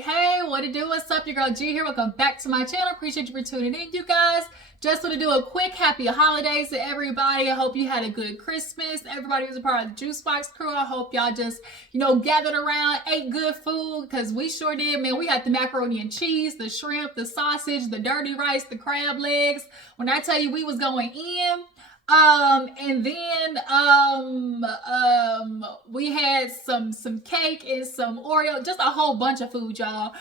Hey, what it do? What's up? Your girl G here. Welcome back to my channel. Appreciate you for tuning in, you guys. Just want to do a quick happy holidays to everybody. I hope you had a good Christmas. Everybody was a part of the Juice Box crew. I hope y'all just, gathered around, ate good food, because we sure did, man. We had the macaroni and cheese, the shrimp, the sausage, the dirty rice, the crab legs. When I tell you we was going in, and then we had some cake and some Oreo, just a whole bunch of food, y'all.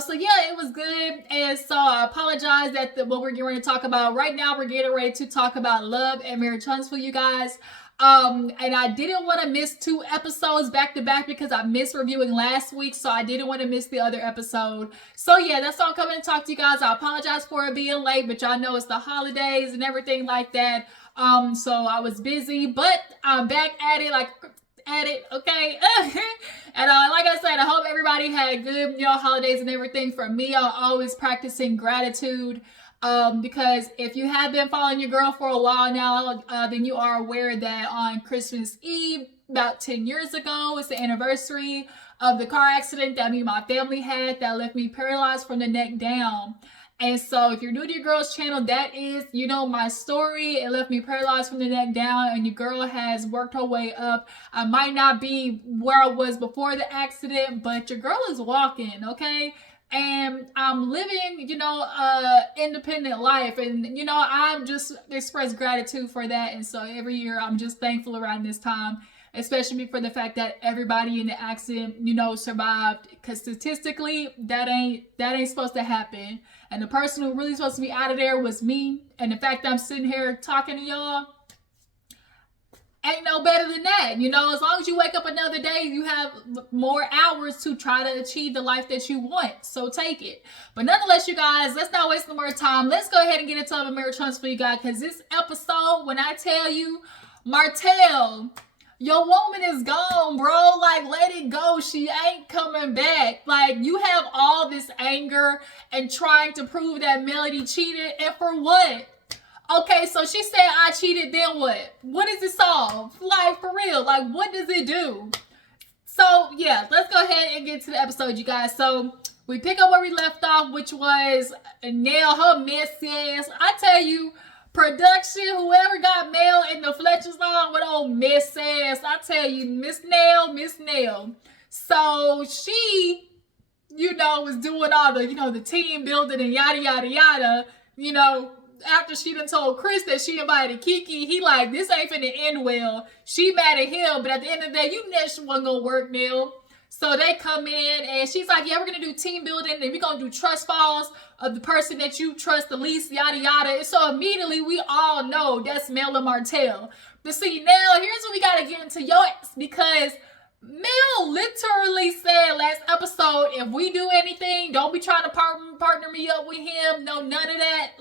So yeah, it was good. And so I apologize that what we're getting ready to talk about right now, we're getting ready to talk about love and marriage Huntsville, you guys. And I didn't want to miss 2 episodes back to back because I missed reviewing last week, so I didn't want to miss the other episode. So yeah, that's all I'm coming to talk to you guys. I apologize for it being late, but y'all know it's the holidays and everything like that. So I was busy, but I'm back at it, okay? And like I said, I hope everybody had good, holidays and everything. For me, I'm always practicing gratitude. Because if you have been following your girl for a while now, then you are aware that on Christmas Eve, about 10 years ago, it's the anniversary of the car accident that me and my family had that left me paralyzed from the neck down. And so if you're new to your girl's channel, that is, my story. It left me paralyzed from the neck down, and your girl has worked her way up. I might not be where I was before the accident, but your girl is walking, okay? And I'm living, independent life. And, I'm just express gratitude for that. And so every year I'm just thankful around this time, especially for the fact that everybody in the accident, survived. Because statistically, that ain't supposed to happen. And the person who really supposed to be out of there was me. And the fact that I'm sitting here talking to y'all ain't no better than that. As long as you wake up another day, you have more hours to try to achieve the life that you want. So take it. But nonetheless, you guys, let's not waste no more time. Let's go ahead and get into the marriage transfer, you guys. Because this episode, when I tell you, Martell, your woman is gone, bro. Let it go. She ain't coming back. You have all this anger and trying to prove that Melody cheated. And for what? Okay, so she said I cheated, then what? What does it solve? For real, what does it do? So, yeah, let's go ahead and get to the episode, you guys. So, we pick up where we left off, which was Nell, her messy ass. I tell you, production, whoever got Mel in the Fletchers song with old mess ass, I tell you, Miss Nell. So, she, was doing all the, the team building and yada, yada, yada, after she done told Chris that she invited Keke, he this ain't finna end well. She mad at him, but at the end of the day, you next wasn't gonna work, Nell. So they come in and she's like, yeah, we're gonna do team building and we're gonna do trust falls of the person that you trust the least, yada yada. And so immediately we all know that's Mel and Martell. But see, now here's what we gotta get into your ass, because Mel literally said last episode, if we do anything, don't be trying to partner me up with him. No, none of that.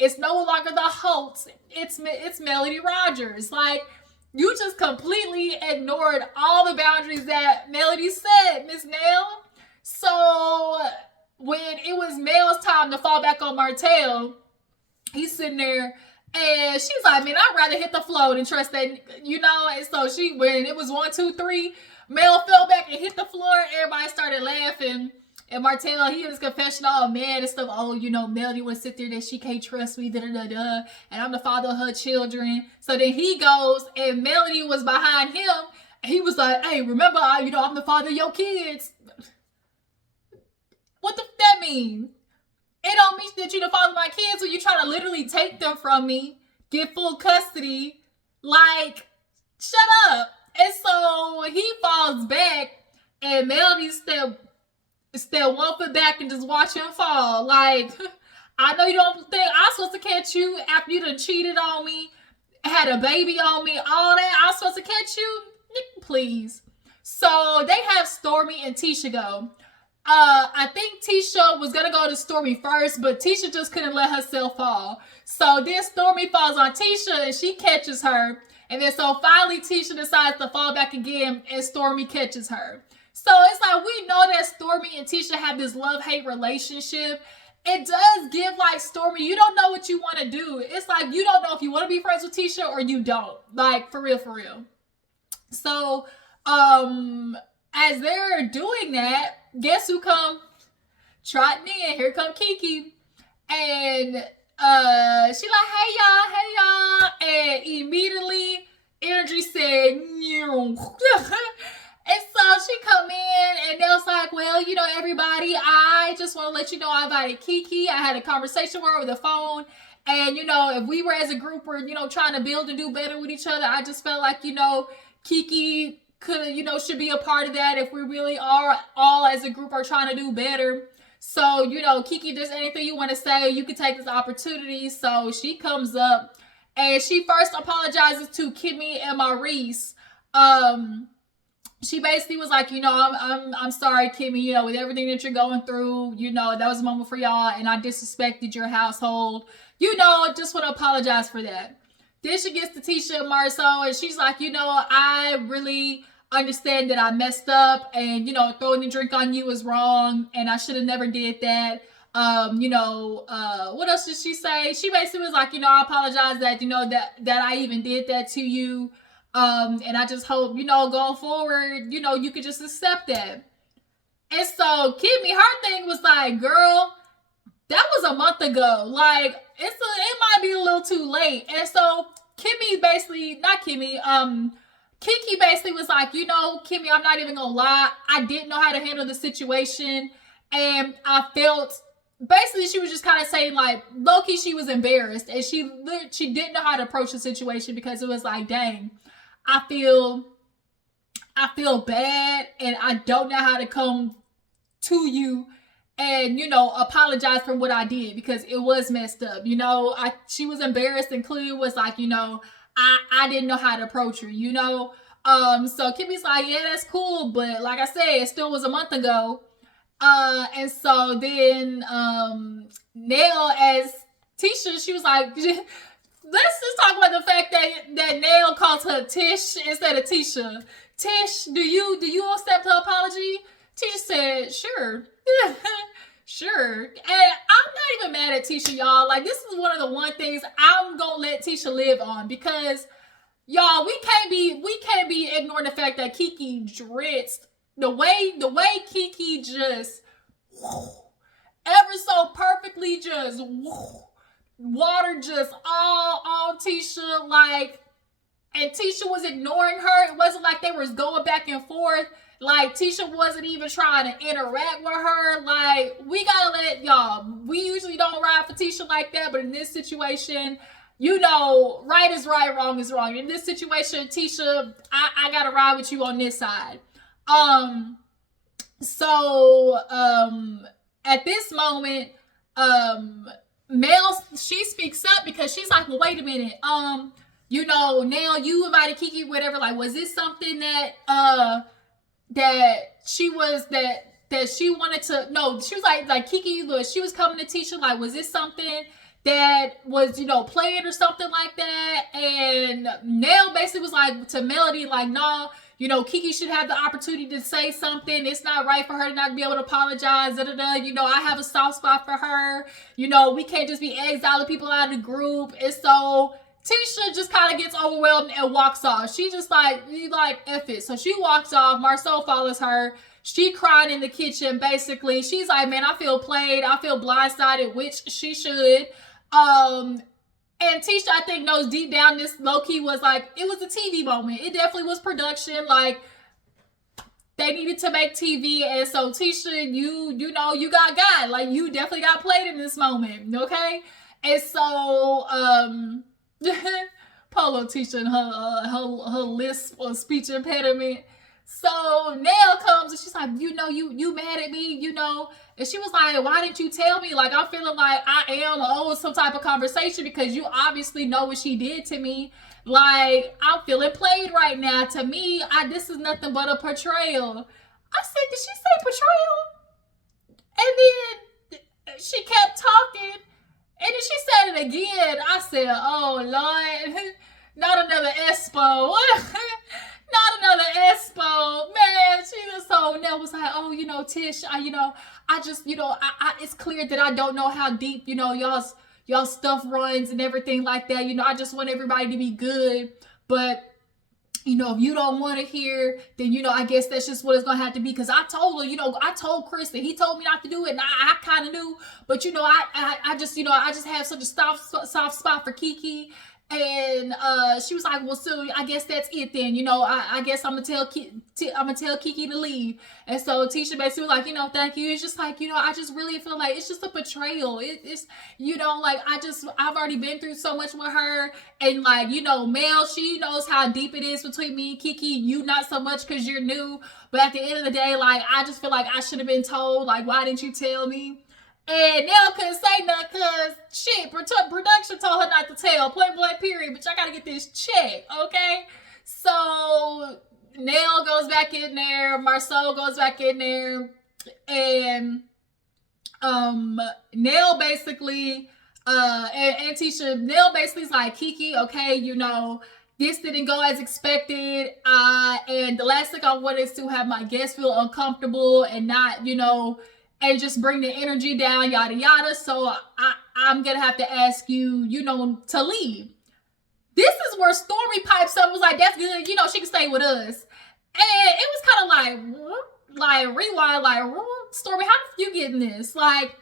It's no longer the Holtz. It's Melody Rodgers. You just completely ignored all the boundaries that Melody said, Miss Nell. So when it was Mel's time to fall back on Martell, he's sitting there and she's like, man, I'd rather hit the floor than trust that, And so when it was 1, 2, 3, Mel fell back and hit the floor. Everybody started laughing. And Martell, he in his confession, all mad and stuff. Oh, Melody would sit there that she can't trust me, da-da-da-da. And I'm the father of her children. So then he goes, and Melody was behind him. And he was like, hey, remember, I'm the father of your kids. What the that mean? It don't mean that you the father of my kids when you trying to literally take them from me, get full custody. Shut up. And so he falls back, and Melody step 1 foot back and just watch him fall. I know you don't think I'm supposed to catch you after you done cheated on me, had a baby on me, all that. I'm supposed to catch you? Please. So they have Stormy and Tisha go. I think Tisha was gonna go to Stormy first, but Tisha just couldn't let herself fall. So then Stormy falls on Tisha and she catches her. And then so finally Tisha decides to fall back again and Stormy catches her. So it's we know that Stormy and Tisha have this love-hate relationship. It does give Stormy, you don't know what you want to do. It's you don't know if you want to be friends with Tisha or you don't. For real. So, as they're doing that, guess who come trotting in? Here come Keke. And she like, hey y'all, and immediately energy said, and so she come in and they was like, well, everybody, I just want to let you know I invited Keke. I had a conversation with her over the phone. And, if we were as a group, we're, trying to build and do better with each other. I just felt like, Keke could, should be a part of that if we really are all as a group are trying to do better. So, Keke, if there's anything you want to say, you can take this opportunity. So she comes up and she first apologizes to Kimmy and Maurice. She basically was like, I'm sorry, Kimmy, with everything that you're going through, that was a moment for y'all and I disrespected your household. Just want to apologize for that. Then she gets to Tisha and Marcel and she's like, I really understand that I messed up and, throwing the drink on you was wrong and I should have never did that. What else did she say? She basically was like, I apologize that, that I even did that to you. And I just hope, going forward, you could just accept that. And so Kimmy, her thing was like, girl, that was a month ago. Like, it might be a little too late. And so Kimmy basically, not Kimmy, Keke basically was like, Kimmy, I'm not even gonna lie. I didn't know how to handle the situation. And I felt, basically she was just kind of saying like, low-key she was embarrassed. And she didn't know how to approach the situation because it was like, dang, I feel bad and I don't know how to come to you and, apologize for what I did because it was messed up. She was embarrassed and clearly was like, I didn't know how to approach her, So Kimmy's like, yeah, that's cool. But like I said, it still was a month ago. And so then Nell as Tisha, she was like, let's just talk about the fact that Nell called her Tish instead of Tisha. Tish, do you accept her apology? Tisha said, sure. Sure. And I'm not even mad at Tisha, y'all. Like, this is one of the one things I'm gonna let Tisha live on because, y'all, we can't be ignoring the fact that Keke dritzed the way Keke just ever so perfectly just water just all on Tisha, like, and Tisha was ignoring her. It wasn't like they was going back and forth. Like, Tisha wasn't even trying to interact with her. Like, we gotta let y'all, we usually don't ride for Tisha like that, but in this situation, right is right, wrong is wrong. In this situation, Tisha, I gotta ride with you on this side. At this moment, Mel, she speaks up because she's like, well, wait a minute. Now you invited Keke, whatever. Like, was this something that she wanted to, no, she was like Keke, look, she was coming to Tisha, like, was this something that was, planned or something like that? And Nell basically was like to Melody, like, nah, Keke should have the opportunity to say something. It's not right for her to not be able to apologize. I have a soft spot for her. We can't just be exiling people out of the group. And so Tisha just kind of gets overwhelmed and walks off. She just like F it. So she walks off. Marcel follows her. She cried in the kitchen, basically. She's like, man, I feel played. I feel blindsided, which she should. And Tisha, I think, knows deep down this low-key was like, it was a TV moment. It definitely was production. Like, they needed to make TV. And so, Tisha, you got. Like, you definitely got played in this moment. Okay? And so, Polo Tisha and her lisp or speech impediment. So Nell comes and she's like, you mad at me, And she was like, why didn't you tell me? Like, I'm feeling like I am owed some type of conversation because you obviously know what she did to me. Like, I'm feeling played right now. To me, this is nothing but a portrayal. I said, did she say portrayal? And then she kept talking. And then she said it again. I said, oh, Lord, not another Espo. Not another Espo. Man, she was so, Nell was like, oh, Tish, I just, it's clear that I don't know how deep, y'all stuff runs and everything like that. I just want everybody to be good. But, if you don't want to hear, then, I guess that's just what it's going to have to be. Because I told her, I told Chris that he told me not to do it. And I kind of knew. But, I just have such a soft spot for Keke. And she was like, well, so I guess that's it then. I guess I'm going to tell Keke to leave. And so Tisha basically was like, thank you. It's just like, I just really feel like it's just a betrayal. It's, like, I've already been through so much with her. And like, Mel, she knows how deep it is between me and Keke. You not so much because you're new. But at the end of the day, like, I just feel like I should have been told. Like, why didn't you tell me? And Nell couldn't say nothing because shit, production told her not to tell. Point blank period. But y'all gotta get this check, okay? So Nell goes back in there, Marcel goes back in there, and Nell basically and Tisha, Nell basically is like, Keke, okay, this didn't go as expected. And the last thing I want is to have my guests feel uncomfortable and not, and just bring the energy down, yada yada. So I'm gonna have to ask you, to leave. This is where Stormy pipes up, was like, that's good, she can stay with us. And it was kind of like rewind, like, Stormy, how did you get in this? Like,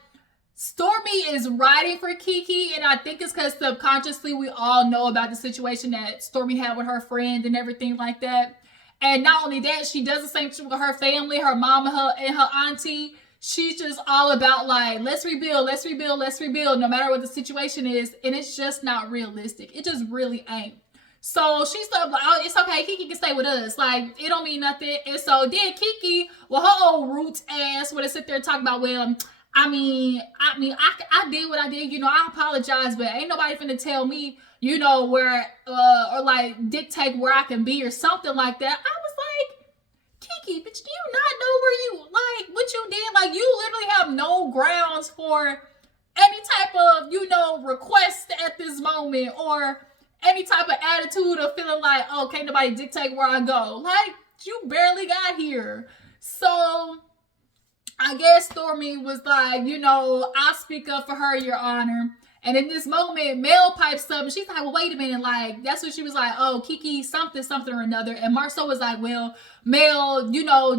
Stormy is riding for Keke, and I think it's because subconsciously we all know about the situation that Stormy had with her friend and everything like that. And not only that, she does the same thing with her family, her mama, and her auntie. She's just all about like, let's rebuild, no matter what the situation is. And it's just not realistic. It just really ain't. So she's like, oh, it's okay, Keke can stay with us. Like, it don't mean nothing. And so then Keke, well, her old roots ass would have sit there and talk about, well, I did what I did, I apologize, but ain't nobody finna tell me, where, or like dictate where I can be or something like that. I was like, Keke, but do you not know where you, like, what you did? Like, you literally have no grounds for any type of, request at this moment, or any type of attitude of feeling like, oh, can't nobody dictate where I go. Like, you barely got here. So I guess Stormy was like, I'll speak up for her, Your Honor. And in this moment, Mel pipes up, and she's like, well, wait a minute. Like, that's what she was like, oh, Keke, something or another. And Marcel was like, well, Mel,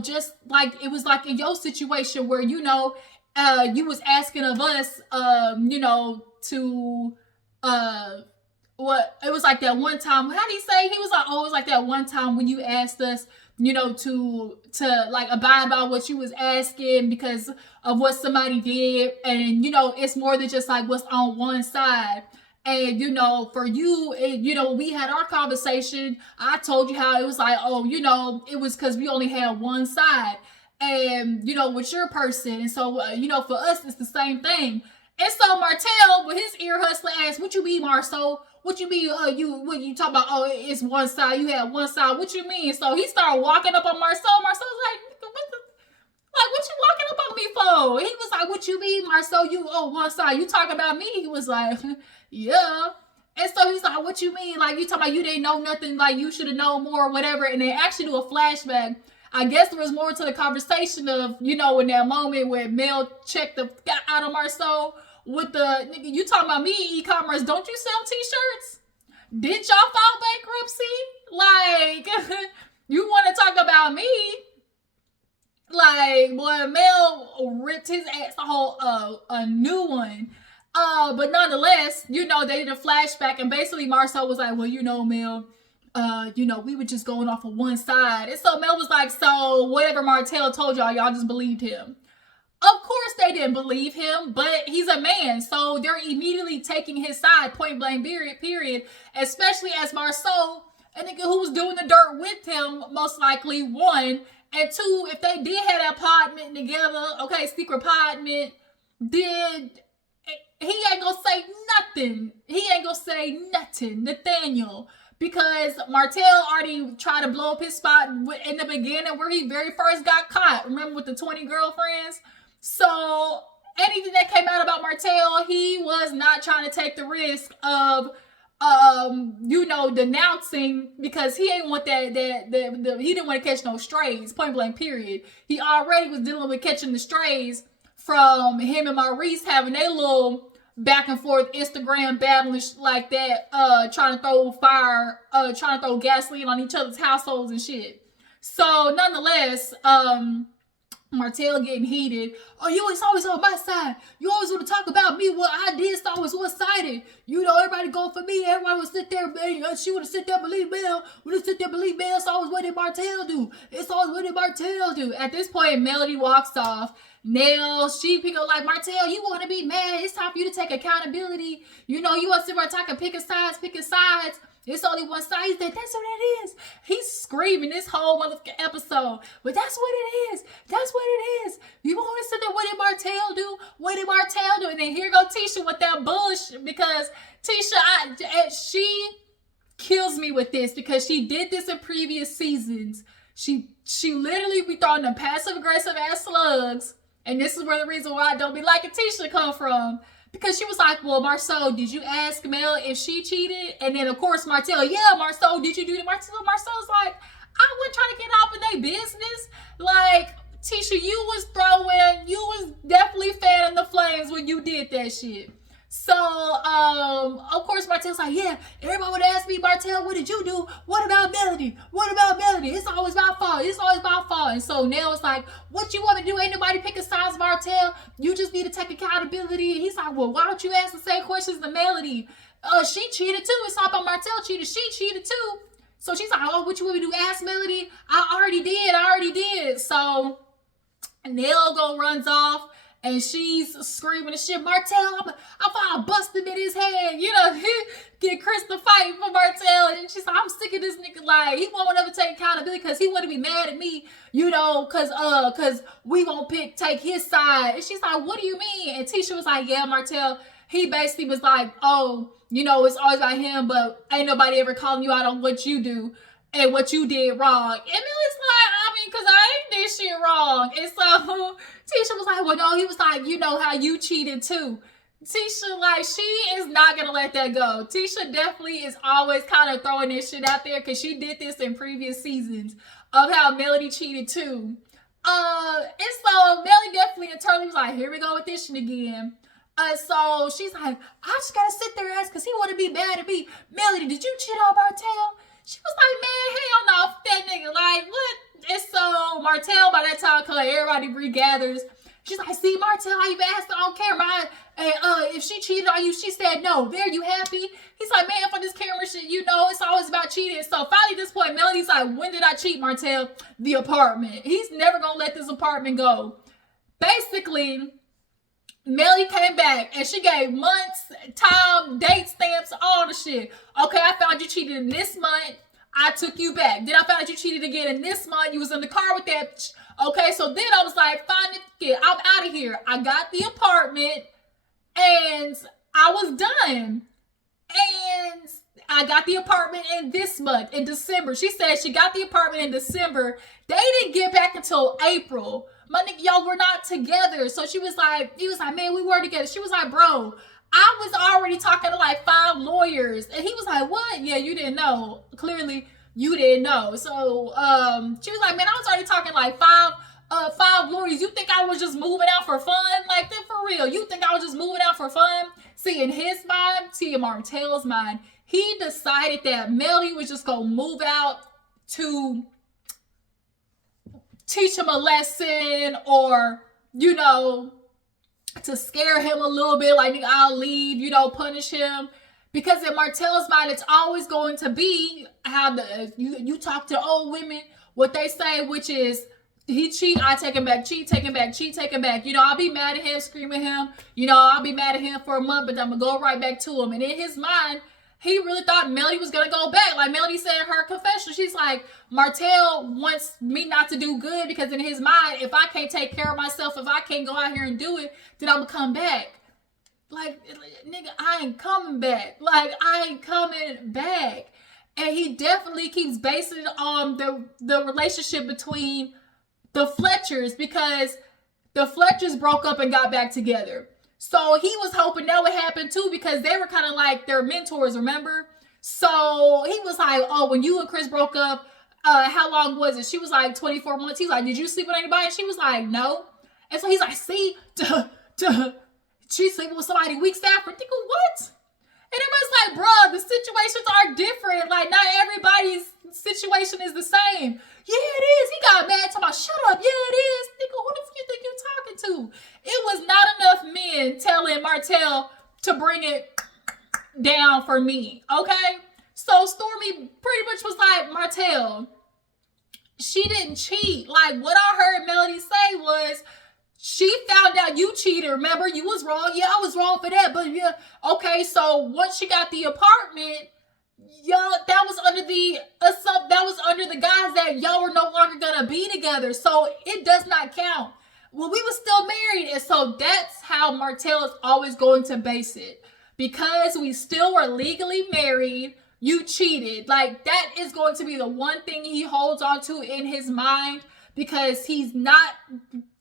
just like, it was like in your situation where, you was asking of us, to, it was like that one time, how did he say? He was like, oh, it was like that one time when you asked us, to like abide by what you was asking because of what somebody did. And, it's more than just like what's on one side. And, for you, we had our conversation. I told you how it was like, oh, it was because we only had one side. And, with your person. And so, for us, it's the same thing. And so Martell, with his ear hustler ass, what you mean, Marceau? What you mean, what you talk about, oh, it's one side, you had one side, what you mean? So he started walking up on Marceau. Marceau's like, what you walking up on me for? He was like, what you mean, Marceau? You, one side, you talking about me? He was like, yeah. And so he's like, what you mean? Like, you talking about you didn't know nothing, like you should have known more or whatever. And they actually do a flashback. I guess there was more to the conversation of, in that moment where Mel checked the out of Marceau with the, nigga, you talking about me, e-commerce, don't you sell t-shirts? Did y'all file bankruptcy? Like, you want to talk about me? Like, boy, Mel ripped his ass a new one. But nonetheless, they did a flashback, and basically Marcel was like, well, Mel, we were just going off of one side. And so Mel was like, so whatever Martell told y'all just believed him. Of course they didn't believe him, but he's a man, so they're immediately taking his side, point blank period, especially as Marceau, a nigga who was doing the dirt with him, most likely, one, and two, if they did have that apartment together, okay, secret apartment, then he ain't gonna say nothing, Nathaniel, because Martell already tried to blow up his spot in the beginning where he very first got caught, remember, with the 20 girlfriends? So anything that came out about Martell, he was not trying to take the risk of, denouncing, because he ain't want he didn't want to catch no strays, point blank period. He already was dealing with catching the strays from him and Maurice having their little back and forth Instagram battling like that, trying to throw fire, trying to throw gasoline on each other's households and shit. So nonetheless, Martell getting heated. Oh, you always on my side. You always want to talk about me. What I did, so I was one-sided. You know, everybody go for me. Everybody would sit there, man. She would have sit there, believe Mel. Would have sit there, believe Mel. It's always what did Martell do. It's always what did Martell do. At this point, Melody walks off. Nail, she pick up like, Martell, you want to be mad. It's time for you to take accountability. You know, you want to sit there talking, picking sides. It's only one side. He's like, that's what it is. He's screaming this whole motherfucking episode. But that's what it is. That's what it is. You want to sit there, what did Martell do? What did Martell do? And then here go Tisha with that bullshit. Because Tisha, she kills me with this. Because she did this in previous seasons. She literally be throwing them passive-aggressive ass slugs. And this is where the reason why I don't be liking Tisha come from. Because she was like, well, Marceau, did you ask Mel if she cheated? And then, of course, Martell, yeah, Marceau, did you do that? Marceau's like, I wasn't trying to get up in their business. Like, Tisha, you was definitely fanning the flames when you did that shit. So, of course, Martell's like, yeah, everybody would ask me, Martell, what did you do? What about Melody? What about Melody? It's always my fault. It's always my fault. And so Nell was like, what you want me to do? Ain't nobody picking sides, Martell. You just need to take accountability. And he's like, well, why don't you ask the same questions to Melody? She cheated too. It's not about Martell cheated. She cheated too. So she's like, oh, what you want me to do? Ask Melody? I already did. So Nell runs off. And she's screaming and shit, Martell, I'm gonna bust him in his head. You know, get Chris to fight for Martell. And she's like, I'm sick of this nigga. Like, he won't ever take accountability because he want to be mad at me, you know, cause we won't take his side. And she's like, what do you mean? And Tisha was like, yeah, Martell, he basically was like, oh, you know, it's always about him, but ain't nobody ever calling you out on what you do and what you did wrong. And it was like, I mean, because I ain't did shit wrong. And so Tisha was like, well, no, he was like, you know how you cheated too. Tisha, like, she is not going to let that go. Tisha definitely is always kind of throwing this shit out there because she did this in previous seasons of how Melody cheated too. And so Melody definitely internally was like, here we go with this shit again. So she's like, I just got to sit there and ask because he want to be mad at me. Melody, did you cheat on Martell? She was like, man, hell no, that nigga. Like, what? And so Martell, by that time, everybody regathers. She's like, see, Martell, I even asked her on camera. If she cheated on you, she said no. There, you happy? He's like, man, for this camera shit, you know, it's always about cheating. So finally at this point, Melody's like, when did I cheat, Martell? The apartment. He's never going to let this apartment go. Basically, Melody came back and she gave months, time, date stamps, all the shit. Okay, I found you cheated in this month. I took you back. Then I found out you cheated again in this month. You was in the car with that. Okay, so then I was like, fine, I'm out of here. I got the apartment and I was done. And I got the apartment in this month, in December. She said she got the apartment in December. They didn't get back until April. My nigga, y'all were not together. So he was like, man, we were together. She was like, bro, I was already talking to like 5 lawyers. And he was like, what? Yeah, you didn't know. Clearly, you didn't know. So she was like, man, I was already talking like 5 lawyers. You think I was just moving out for fun? Like, then for real, you think I was just moving out for fun? See, in his mind, in Martell's mind, he decided that Melody was just going to move out to teach him a lesson or, you know, to scare him a little bit, like, I'll leave, you know, punish him. Because in Martell's mind, it's always going to be how you talk to old women, what they say, which is, he cheat, I take him back, cheat, take him back, cheat, take him back. You know, I'll be mad at him, scream at him. You know, I'll be mad at him for a month, but I'm going to go right back to him. And in his mind, he really thought Melody was going to go back. Like Melody said in her confession, she's like, Martell wants me not to do good because in his mind, if I can't take care of myself, if I can't go out here and do it, then I'm going to come back. Like, nigga, I ain't coming back. Like, I ain't coming back. And he definitely keeps basing it on the relationship between the Fletchers because the Fletchers broke up and got back together. So he was hoping that would happen too because they were kind of like their mentors, remember? So he was like, oh, when you and Chris broke up, how long was it? She was like 24 months. He's like, did you sleep with anybody? And she was like, no. And so he's like, see, she's sleeping with somebody weeks after. Nigga, what? And everybody's like, bruh, the situations are different. Like, not everybody's situation is the same. Yeah, it is. He got mad talking about, shut up. Yeah, it is. Nigga, who the fuck you think you're talking to? It was not enough men telling Martell to bring it down for me, okay? So Stormy pretty much was like, Martell, she didn't cheat. Like, what I heard Melody say was, she found out you cheated. Remember, you was wrong. Yeah, I was wrong for that. But yeah, okay. So once she got the apartment, y'all, that was under the guys that y'all were no longer gonna be together. So it does not count. Well, we were still married, and so that's how Martell is always going to base it. Because we still were legally married, you cheated. Like, that is going to be the one thing he holds on to in his mind, because he's not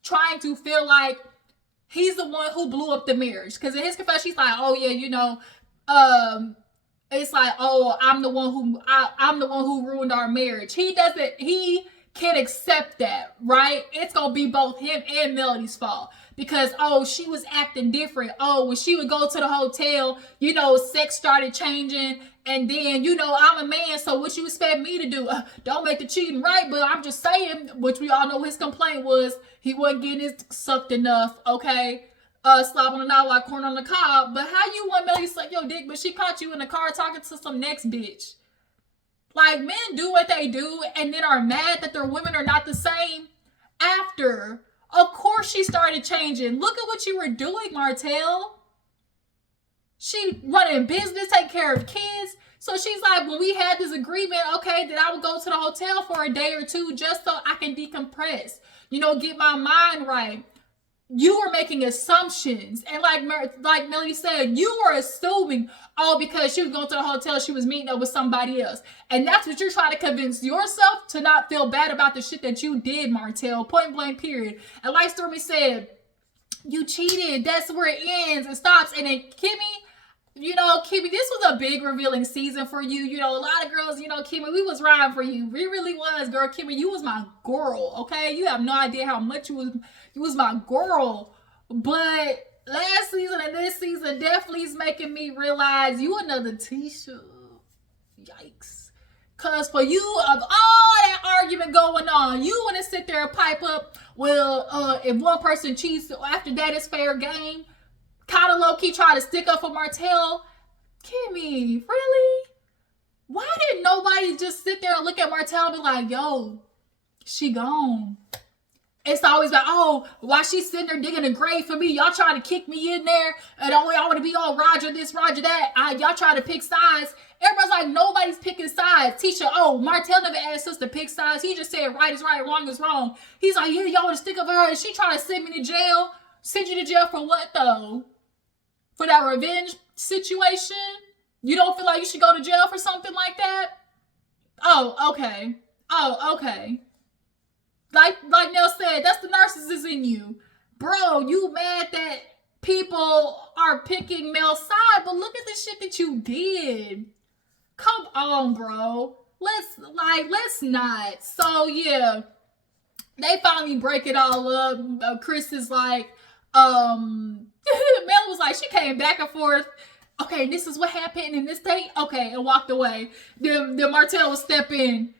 trying to feel like he's the one who blew up the marriage. Because in his confession, he's like, oh yeah, you know, it's like, oh, I'm the one who ruined our marriage. He can't accept that, right? It's gonna be both him and Melody's fault. Because, oh, she was acting different. Oh, when she would go to the hotel, you know, sex started changing. And then, you know, I'm a man, so what you expect me to do? Don't make the cheating right, but I'm just saying, which we all know his complaint was, he wasn't getting his sucked enough, okay? Slobbing a knot like corn on the cob. But how you want Melody to suck your dick, but she caught you in the car talking to some next bitch? Like, men do what they do and then are mad that their women are not the same after. Of course she started changing. Look at what you were doing, Martell. She running business, taking care of kids. So she's like, when we had this agreement, okay, that I would go to the hotel for a day or two just so I can decompress. You know, get my mind right. You were making assumptions. And like Melody said, you were assuming, oh, because she was going to the hotel, she was meeting up with somebody else. And that's what you're trying to convince yourself to not feel bad about the shit that you did, Martell. Point blank, period. And like Stormy said, you cheated. That's where it ends and stops. And then Kimmy, this was a big revealing season for you. You know, a lot of girls, you know, Kimmy, we was riding for you. We really was, girl. Kimmy, you was my girl, okay? You have no idea how much you was my girl. But last season and this season definitely is making me realize you another Tisha. Yikes. Because for you, of all that argument going on, you want to sit there and pipe up, well, if one person cheats, after that it's fair game. Kind of low-key try to stick up for Martell. Kimmy, really? Why didn't nobody just sit there and look at Martell and be like, yo, she gone? It's always like, oh, why she sitting there digging a grave for me? Y'all trying to kick me in there, and oh, y'all want to be all Roger this, Roger that. Y'all trying to pick sides. Everybody's like, nobody's picking sides. Tisha, oh, Martell never asked us to pick sides. He just said right is right, wrong is wrong. He's like, yeah, y'all want to stick up for her, and she trying to send me to jail? Send you to jail for what, though? For that revenge situation? You don't feel like you should go to jail for something like that? Oh, okay. Oh, okay. Like Nell said, that's the narcissist in you. Bro, you mad that people are picking Mel's side, but look at the shit that you did. Come on, bro. Let's not. So, yeah. They finally break it all up. Chris is like, Mel was like, she came back and forth. Okay, this is what happened in this day. Okay, and walked away. Then Martell would step in.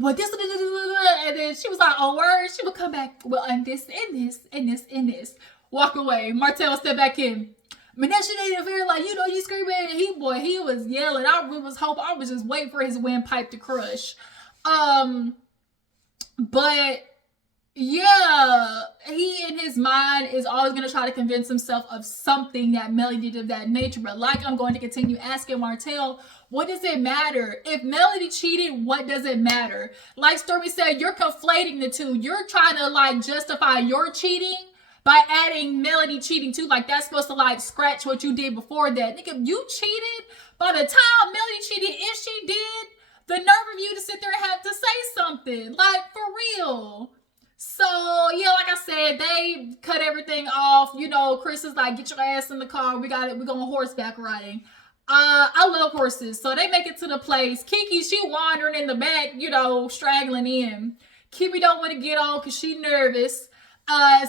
Well, this, and then she was like, oh, word. She would come back. Well, and this, and this, and this, and this. Walk away. Martell would step back in. Manessa didn't feel like, you know, you screaming. And he was yelling. I was just waiting for his windpipe to crush. But yeah, he in his mind is always going to try to convince himself of something that Melody did of that nature. But like I'm going to continue asking Martell, what does it matter? If Melody cheated, what does it matter? Like Stormy said, you're conflating the two. You're trying to like justify your cheating by adding Melody cheating too. Like that's supposed to like scratch what you did before that. Nigga, you cheated. By the time Melody cheated, if she did, the nerve of you to sit there and have to say something. Like for real. So, yeah, like I said, they cut everything off. You know, Chris is like, get your ass in the car. We're going horseback riding. I love horses. So they make it to the place. Keke, she wandering in the back, you know, straggling in. Kimmy don't want to get on because she nervous.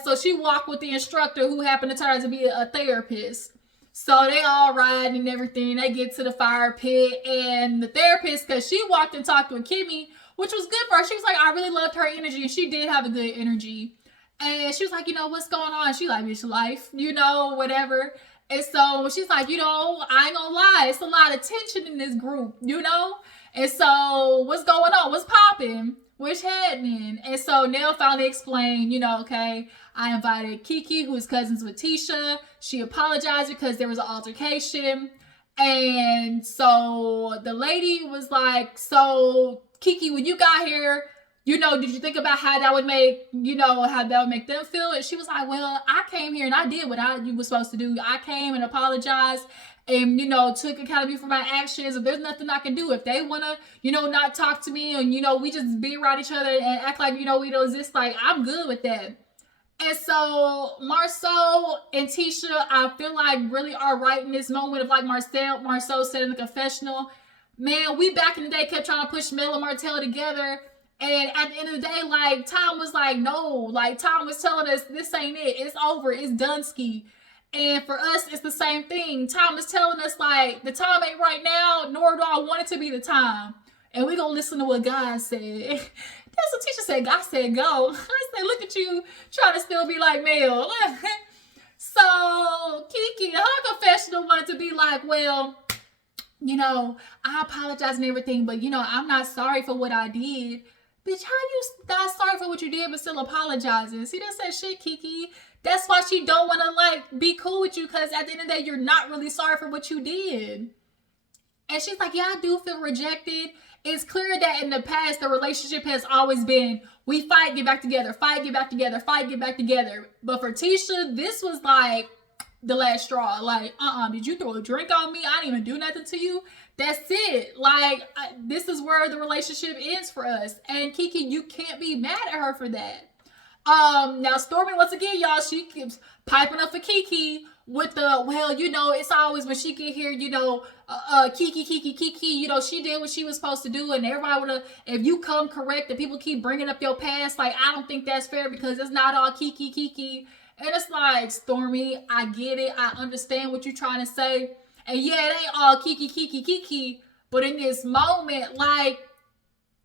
So she walked with the instructor who happened to turn out to be a therapist. So they all ride and everything. They get to the fire pit, and the therapist, because she walked and talked with Kimmy, which was good for her. She was like, I really loved her energy, and she did have a good energy. And she was like, what's going on? She like, bitch, life, whatever. And so she's like, I ain't gonna lie, it's a lot of tension in this group, And so what's going on? What's popping? What's happening? And so Nell finally explained, okay, I invited Keke, who is cousins with Tisha. She apologized because there was an altercation. And so the lady was like, so Keke, when you got here, did you think about how that would make, how that would make them feel? And she was like, well, I came here and I did what you were supposed to do. I came and apologized and, took accountability for my actions. If there's nothing I can do, if they want to, not talk to me and, we just be around each other and act like, we don't exist, like, I'm good with that. And so Marcel and Tisha, I feel like really are right in this moment of like Marcel said in the confessional, man, we back in the day kept trying to push Mel and Martell together. And at the end of the day, like, Tom was like, no, like, Tom was telling us, this ain't it. It's over. It's done ski. And for us, it's the same thing. Tom is telling us, like, the time ain't right now, nor do I want it to be the time. And we gonna listen to what God said. That's what Tisha said. God said, go. I said, look at you trying to still be like Mel. So, Keke, her confessional wanted to be like, well, I apologize and everything, but, I'm not sorry for what I did. Bitch, how you not sorry for what you did but still apologizing? See, that said shit, Keke. That's why she don't want to, like, be cool with you, because at the end of the day, you're not really sorry for what you did. And she's like, yeah, I do feel rejected. It's clear that in the past, the relationship has always been, we fight, get back together, fight, get back together, fight, get back together. But for Tisha, this was like the last straw. Like, did you throw a drink on me? I didn't even do nothing to you. That's it. Like, this is where the relationship ends for us. And Keke, you can't be mad at her for that. Now Stormy, once again, y'all, she keeps piping up for Keke with the, well, it's always when she get here, Keke, she did what she was supposed to do, and everybody would have, if you come correct and people keep bringing up your past, like, I don't think that's fair because it's not all Keke. And it's like, Stormy, I get it. I understand what you're trying to say. And yeah, it ain't all Keke, but in this moment, like,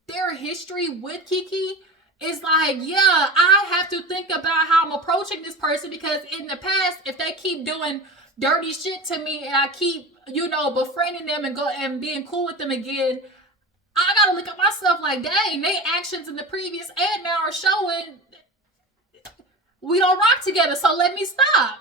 their history with Keke is like, yeah, I have to think about how I'm approaching this person, because in the past, if they keep doing dirty shit to me and I keep, befriending them and being cool with them again, I gotta look at myself like, dang, they actions in the previous and now are showing we don't rock together, so let me stop.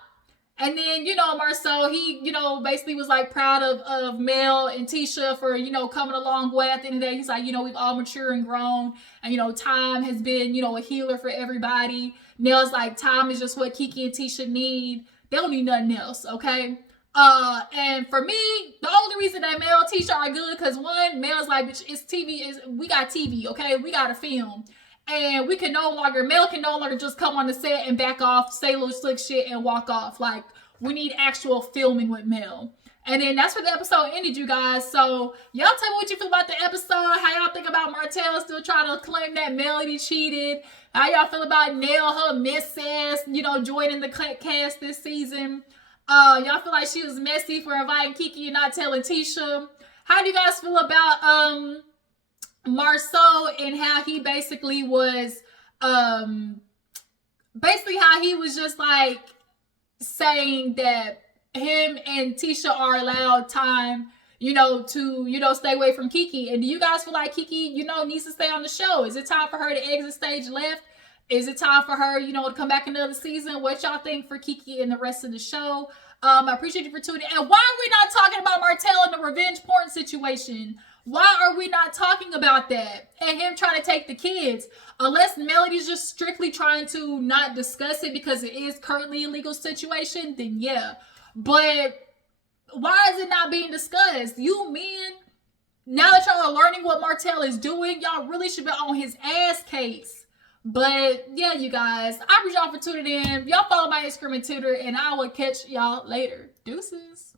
And then, Marcel, he, basically was like proud of Mel and Tisha for, coming a long way. At the end of the day, he's like, we've all matured and grown. And, time has been, a healer for everybody. Nell's like, time is just what Keke and Tisha need. They don't need nothing else, okay? And for me, the only reason that Mel and Tisha are good, because one, Mel's like, it's TV, we got TV, okay? We got a film. And Mel can no longer just come on the set and back off, say little slick shit and walk off. Like, we need actual filming with Mel. And then that's where the episode ended, you guys. So y'all tell me what you feel about the episode. How y'all think about Martell still trying to claim that Melody cheated. How y'all feel about Nell, her miss ass, joining the cast this season. Y'all feel like she was messy for inviting Keke and not telling Tisha. How do you guys feel about Marceau and how he basically was how he was just like saying that him and Tisha are allowed time, to, stay away from Keke. And do you guys feel like Keke, needs to stay on the show? Is it time for her to exit stage left? Is it time for her, to come back another season? What y'all think for Keke and the rest of the show? I appreciate you for tuning in. And why are we not talking about Martell and the revenge porn situation? Why are we not talking about that? And him trying to take the kids? Unless Melody's just strictly trying to not discuss it because it is currently a legal situation, then yeah. But why is it not being discussed? You men, now that y'all are learning what Martell is doing, y'all really should be on his ass case. But yeah, you guys, I appreciate y'all for tuning in. Y'all follow my Instagram and Twitter, and I will catch y'all later. Deuces.